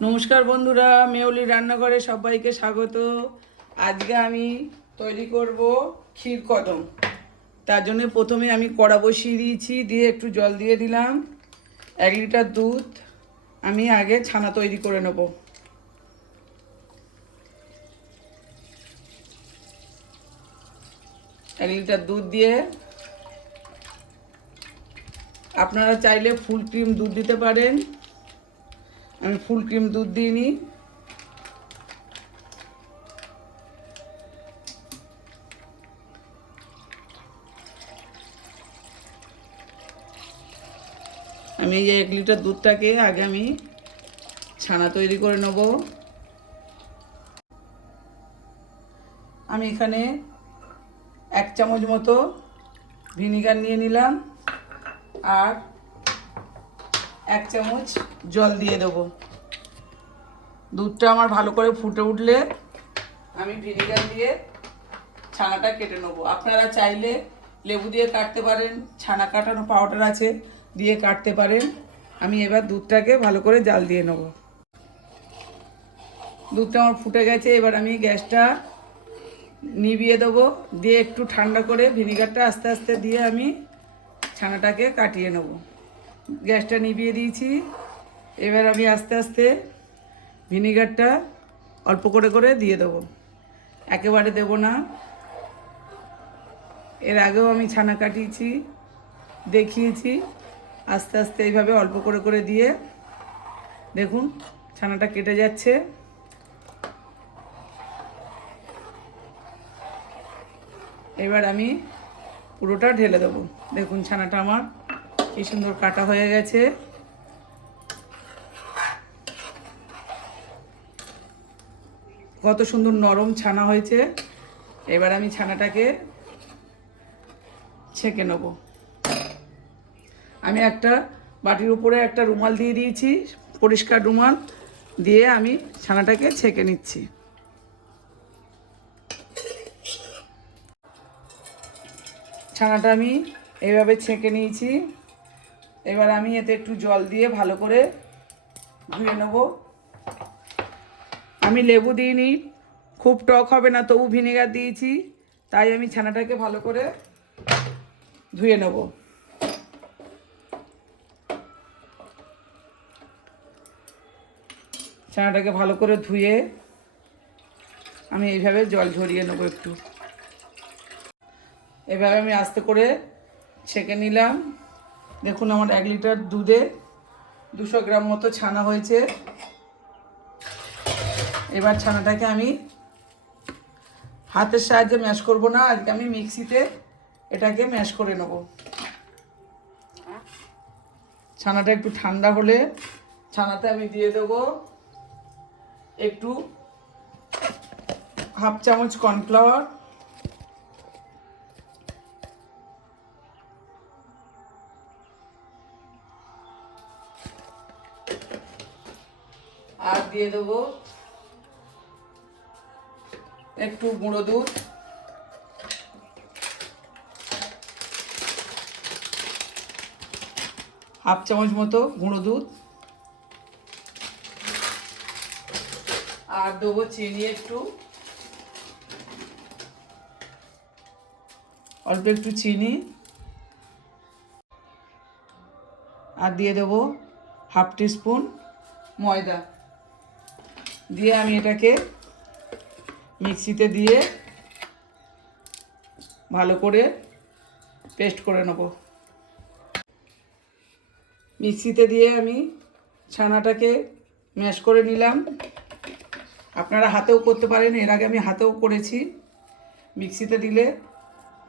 নমস্কার বন্ধুরা, মেয়লি রান্নাঘরে সবাইকে স্বাগত। আজকে আমি তৈরি করব ক্ষীর কদম। তার জন্য প্রথমে আমি কড়া বসিয়ে দিয়েছি, দিয়ে একটু জল দিয়ে দিলাম। 1 লিটার দুধ আমি আগে ছানা তৈরি করে নেব। এক লিটার দুধ দিয়ে আপনারা চাইলে ফুল ক্রিম দুধ দিতে পারেন। আমি ফুল ক্রিম দুধ দিইনি। আমি এই 1 লিটার দুধটাকে আগে আমি ছানা তৈরি করে নেব। আমি এখানে 1 চামচ মতো ভিনিগার নিয়ে নিলাম আর 1 চামচ জল দিয়ে দেবো। দুধটা আমার ভালো করে ফুটে উঠলে আমি ভিনিগার দিয়ে ছানাটা কেটে নেবো। আপনারা চাইলে লেবু দিয়ে কাটতে পারেন, ছানা কাটানো পাউডার আছে দিয়ে কাটতে পারেন। আমি এবার দুধটাকে ভালো করে জাল দিয়ে নেব। দুধটা আমার ফুটে গেছে, এবার আমি গ্যাসটা নিভিয়ে দেবো। দিয়ে একটু ঠান্ডা করে ভিনিগারটা আস্তে আস্তে দিয়ে আমি ছানাটাকে কাটিয়ে নেব। গ্যাসটা নিভিয়ে দিয়েছি। এবার আমি আস্তে আস্তে ভিনিগারটা অল্প করে করে দিয়ে দেবো, একেবারে দেব না। এর আগেও আমি ছানা কাটিয়েছি, দেখিয়েছি। আস্তে আস্তে এইভাবে অল্প করে করে দিয়ে দেখুন ছানাটা কেটে যাচ্ছে। এবার আমি পুরোটা ঢেলে দেবো। দেখুন ছানাটা আমার কি সুন্দর কাটা হয়ে গেছে। কত সুন্দর নরম ছানা হয়েছে। এবার আমি ছানাটাকে ছেঁকে নেব। আমি একটা বাটির উপরে একটা রুমাল দিয়ে দিয়েছি, পরিষ্কার রুমাল দিয়ে আমি ছানাটাকে ছেঁকে নিচ্ছি। ছানাটা আমি এইভাবে ছেঁকে নিয়েছি। এবার আমি এতে একটু জল দিয়ে ভালো করে ধুয়ে নেব। আমি লেবু দিইনি, খুব টক হবে না, তবু ভিনেগার দিয়েছি। তাই আমি ছানাটাকে ভালো করে ধুয়ে নেব। ছানাটাকে ভালো করে ধুয়ে আমি এইভাবে জল ঝরিয়ে নেব একটু। এভাবে আমি আস্তে করে ছেঁকে নিলাম। দেখুন আমার 1 লিটার দুধে 200 গ্রাম মতো ছানা হয়েছে। এবার ছানাটাকে আমি হাতের সাহায্যে ম্যাশ করব না, আজকে আমি মিক্সিতে এটাকে ম্যাশ করে নেব। ছানাটা একটু ঠান্ডা হলে ছানাতে আমি দিয়ে দেবো একটু 1/2 চামচ কর্নফ্লাওয়ার, আর দিয়ে দেবো একটু গুঁড়ো দুধ, হাফ চামচ মতো গুঁড়ো দুধ, আর দেবো চিনি একটু, অল্প একটু চিনি, আর দিয়ে দেবো 1/2 টিস্পুন ময়দা। দিয়ে আমি এটাকে মিক্সিতে দিয়ে ভালো করে পেস্ট করে নেব। মিক্সিতে দিয়ে আমি ছানাটাকে ম্যাশ করে নিলাম। আপনারা হাতেও করতে পারেন, এর আগে আমি হাতেও করেছি। মিক্সিতে দিলে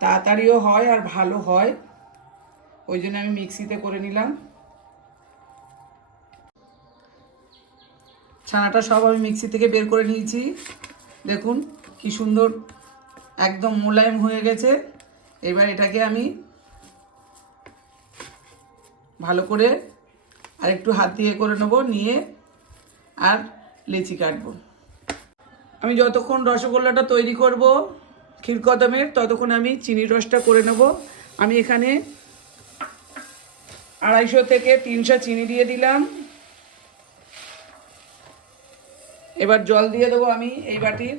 তাড়াতাড়িও হয় আর ভালো হয়, ওই জন্য আমি মিক্সিতে করে নিলাম। ছানাটা সব আমি মিক্সি থেকে বের করে নিয়েছি। দেখুন কি সুন্দর একদম মোলায়েম হয়ে গেছে। এবার এটাকে আমি ভালো করে আর একটু হাত দিয়ে করে নেব, নিয়ে আর লেচি কাটবো। আমি যতক্ষণ রসগোল্লাটা তৈরি করব ক্ষীরকদমের, ততক্ষণ আমি চিনির রসটা করে নেব। আমি এখানে 250 থেকে 300 চিনি দিয়ে দিলাম। এবার জল দিয়ে দেবো আমি এই বাটির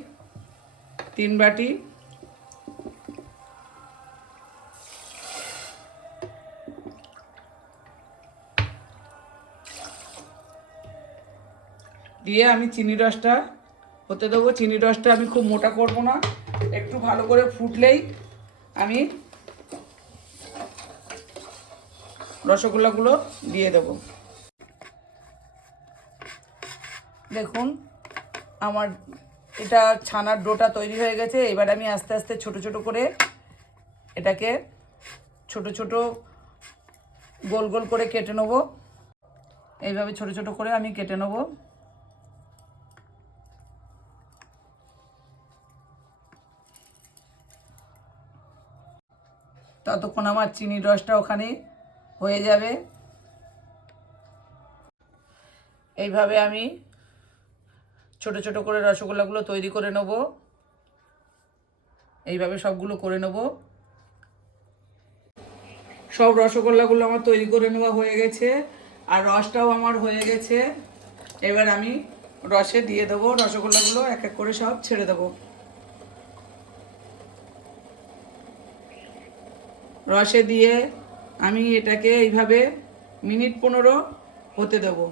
3 বাটি। দিয়ে আমি চিনি রসটা হতে দেবো। চিনি রসটা আমি খুব মোটা করব না, একটু ভালো করে ফুটলেই আমি রসগোল্লাগুলো দিয়ে দেবো। দেখুন আমার এটা ছানার ডোটা তৈরি হয়ে গেছে। এবার আমি আস্তে আস্তে ছোট ছোট করে এটাকে ছোট ছোট গোল গোল করে কেটে নেব। এইভাবে ছোট ছোট করে আমি কেটে নেব। ততক্ষণ আমার চিনির রসটা ওখানে হয়ে যাবে। এইভাবে আমি ছোট ছোট করে রসগোল্লাগুলো তৈরি করে নেব। এইভাবে সবগুলো করে নেব। সব রসগোল্লাগুলো আমার তৈরি করে নেওয়া হয়ে গেছে, আর রসটাও আমার হয়ে গেছে। এবার আমি রসে দিয়ে দেবো রসগোল্লাগুলো, এক এক করে সব ছেড়ে দেবো। রসে দিয়ে আমি এটাকে এইভাবে মিনিট 15 হতে দেবো।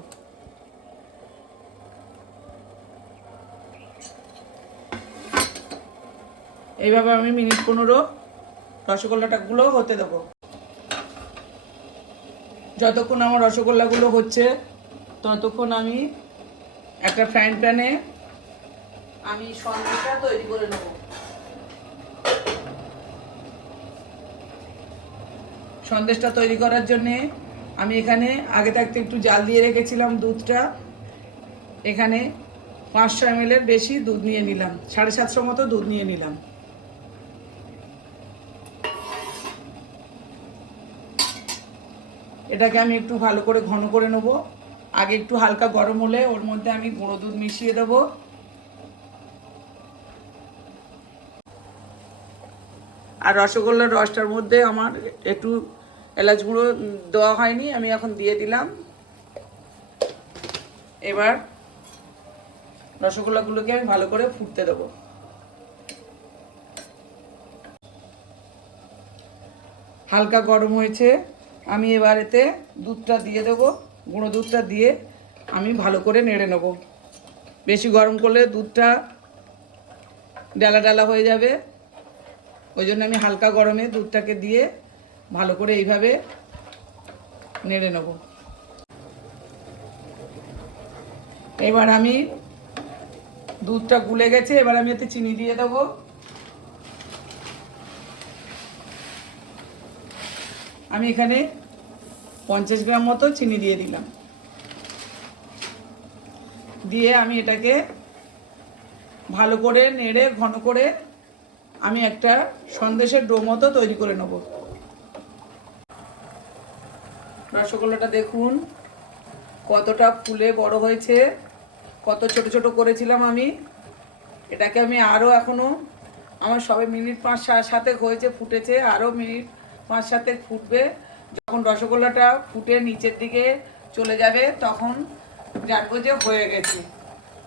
এইভাবে আমি মিনিট 15 রসগোল্লাটাগুলো হতে দেবো। যতক্ষণ আমার রসগোল্লাগুলো হচ্ছে ততক্ষণ আমি একটা ফ্রাইং প্যানে আমি সন্দেশটা তৈরি করে নেব। সন্দেশটা তৈরি করার জন্যে আমি এখানে আগে থাকতে একটু জাল দিয়ে রেখেছিলাম দুধটা। এখানে 500 ml বেশি দুধ নিয়ে নিলাম, 750 মতো দুধ নিয়ে নিলাম। এটাকে আমি একটু ভালো করে ঘন করে নেব। আগে একটু হালকা গরম হলে ওর মধ্যে আমি গুঁড়ো দুধ মিশিয়ে দেব। আর রসগোল্লার রসটার মধ্যে আমার একটু এলাচ গুঁড়ো দেওয়া হয়নি, আমি এখন দিয়ে দিলাম। এবার রসগোল্লাগুলোকে আমি ভালো করে ফুটতে দেব। হালকা গরম হয়েছে, আমি এবার এতে দুধটা দিয়ে দেব। গুঁড়ো দুধটা দিয়ে আমি ভালো করে নেড়ে নেব। বেশি গরম করলে দুধটা ডালা ডালা হয়ে যাবে, ওই জন্য আমি হালকা গরমে দুধটাকে দিয়ে ভালো করে এইভাবে নেড়ে নেব। এবার আমি দুধটা গুলে গেছে, এবার আমি এতে চিনি দিয়ে দেব। আমি এখানে 50 গ্রাম মতো চিনি দিয়ে দিলাম। দিয়ে আমি এটাকে ভালো করে নেড়ে ঘন করে আমি একটা সন্দেশের ডো মতো তৈরি করে নেব। রসগোল্লাটা দেখুন কতটা ফুলে বড় হয়েছে, কত ছোট ছোট করেছিলাম আমি। এটাকে আমি আরও এখনও আমার সবে মিনিট 5-7 হয়েছে, ফুটেছে, আরও মিনিট 5-7 ফুটবে। যখন রসগোল্লাটা ফুটে নিচের দিকে চলে যাবে তখন জানবো যে হয়ে গেছে,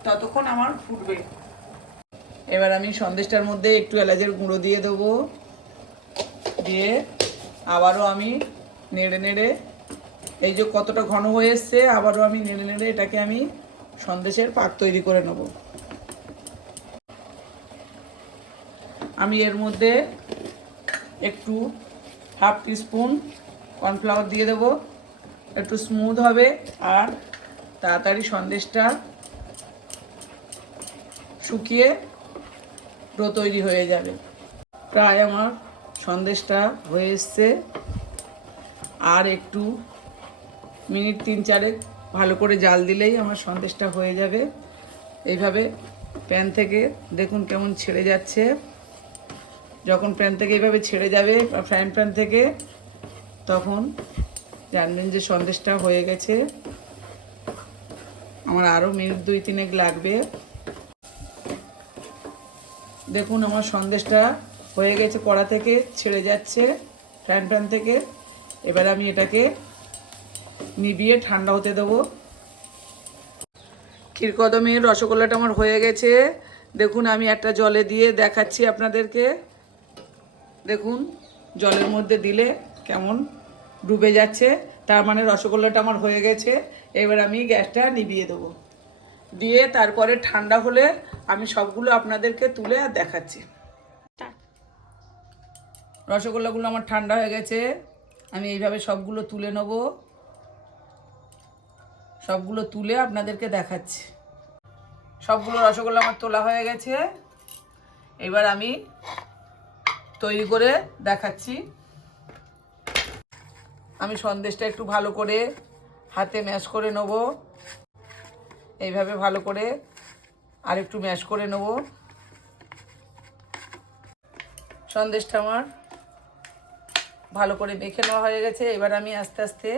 ততক্ষণ আমার ফুটবে। এবার আমি সন্দেশটার মধ্যে একটু এলাচের গুঁড়ো দিয়ে দেবো। দিয়ে আবারও আমি নেড়ে নেড়ে, এই যে কতটা ঘন হয়ে এসছে, আবারও আমি নেড়ে নেড়ে এটাকে আমি সন্দেশের পাক তৈরি করে নেব। আমি এর মধ্যে একটু 1/2 টিস্পুন কর্নফ্লাওয়ার দিয়ে দেব, একটু স্মুথ হবে আর তাড়াতাড়ি সন্দেশটা শুকিয়ে ডো তৈরি হয়ে যাবে। প্রায় আমার সন্দেশটা হয়ে এসছে, আর একটু মিনিট 3-4 ভালো করে জাল দিলেই আমার সন্দেশটা হয়ে যাবে। এইভাবে প্যান থেকে দেখুন কেমন ছেড়ে যাচ্ছে। যখন প্যান থেকে এইভাবে ছেড়ে যাবে বা ফ্রাইং প্যান থেকে, তখন জানবেন যে সন্দেশটা হয়ে গেছে। আমার আরও মিনিট 2-3 লাগবে। দেখুন আমার সন্দেশটা হয়ে গেছে, কড়া থেকে ছেড়ে যাচ্ছে ফ্রাইং প্যান থেকে। এবার আমি এটাকে নিভিয়ে ঠান্ডা হতে দেবো। ক্ষীরকদমের রসগোল্লাটা আমার হয়ে গেছে। দেখুন আমি একটা জলে দিয়ে দেখাচ্ছি আপনাদেরকে। দেখুন জলের মধ্যে দিলে কেমন ডুবে যাচ্ছে, তার মানে রসগোল্লাটা আমার হয়ে গেছে। এবার আমি গ্যাসটা নিভিয়ে দেবো, দিয়ে তারপরে ঠান্ডা হলে আমি সবগুলো আপনাদেরকে তুলে আর দেখাচ্ছি। রসগোল্লাগুলো আমার ঠান্ডা হয়ে গেছে, আমি এইভাবে সবগুলো তুলে নেব, সবগুলো তুলে আপনাদেরকে দেখাচ্ছি। সবগুলো রসগোল্লা আমার তোলা হয়ে গেছে, এবার আমি তৈরি করে দেখাচ্ছি। আমি সন্দেশটা একটু ভালো করে হাতে ম্যাশ করে নেব, এইভাবে ভালো করে আর একটু ম্যাশ করে নেব। সন্দেশটা আমার ভালো করে মেখে নেওয়া হয়ে গেছে, এবার আমি আস্তে আস্তে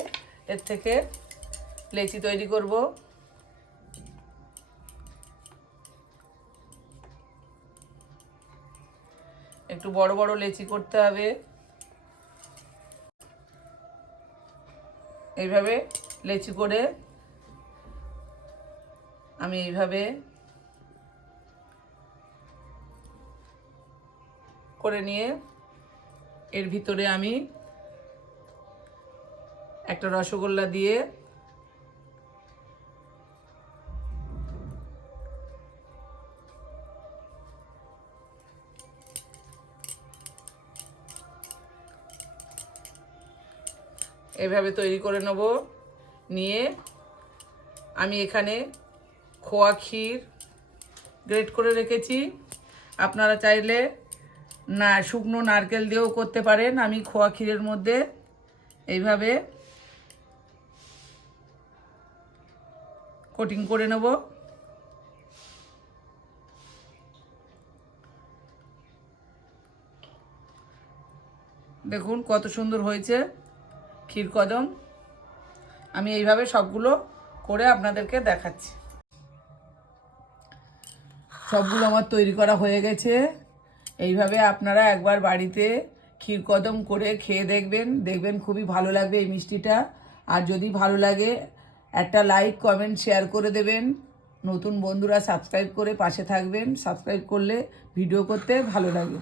এর থেকে লেচি তৈরি করব। একটু বড় বড় লেচি করতে হবে, এইভাবে লেচি করে আমি এইভাবে করে নিয়ে এর ভিতরে আমি একটা রসগোল্লা দিয়ে এভাবে তৈরি করে নেব। নিয়ে আমি এখানে খোয়া ক্ষীর গ্রেট করে রেখেছি, আপনারা চাইলে না শুকনো নারকেল দিয়েও করতে পারেন। আমি খোয়া ক্ষীরের মধ্যে এইভাবে কোটিং করে নেব। দেখুন কত সুন্দর হয়েছে ক্ষীরকদম। আমি এইভাবে সবগুলো করে আপনাদেরকে দেখাচ্ছি। সবগুলো আমার তৈরি করা হয়ে গেছে। এইভাবে আপনারা একবার বাড়িতে ক্ষীরকদম করে খেয়ে দেখবেন, দেখবেন খুবই ভালো লাগবে এই মিষ্টিটা। আর যদি ভালো লাগে একটা লাইক কমেন্ট শেয়ার করে দেবেন। নতুন বন্ধুরা সাবস্ক্রাইব করে পাশে থাকবেন, সাবস্ক্রাইব করলে ভিডিও করতে ভালো লাগে।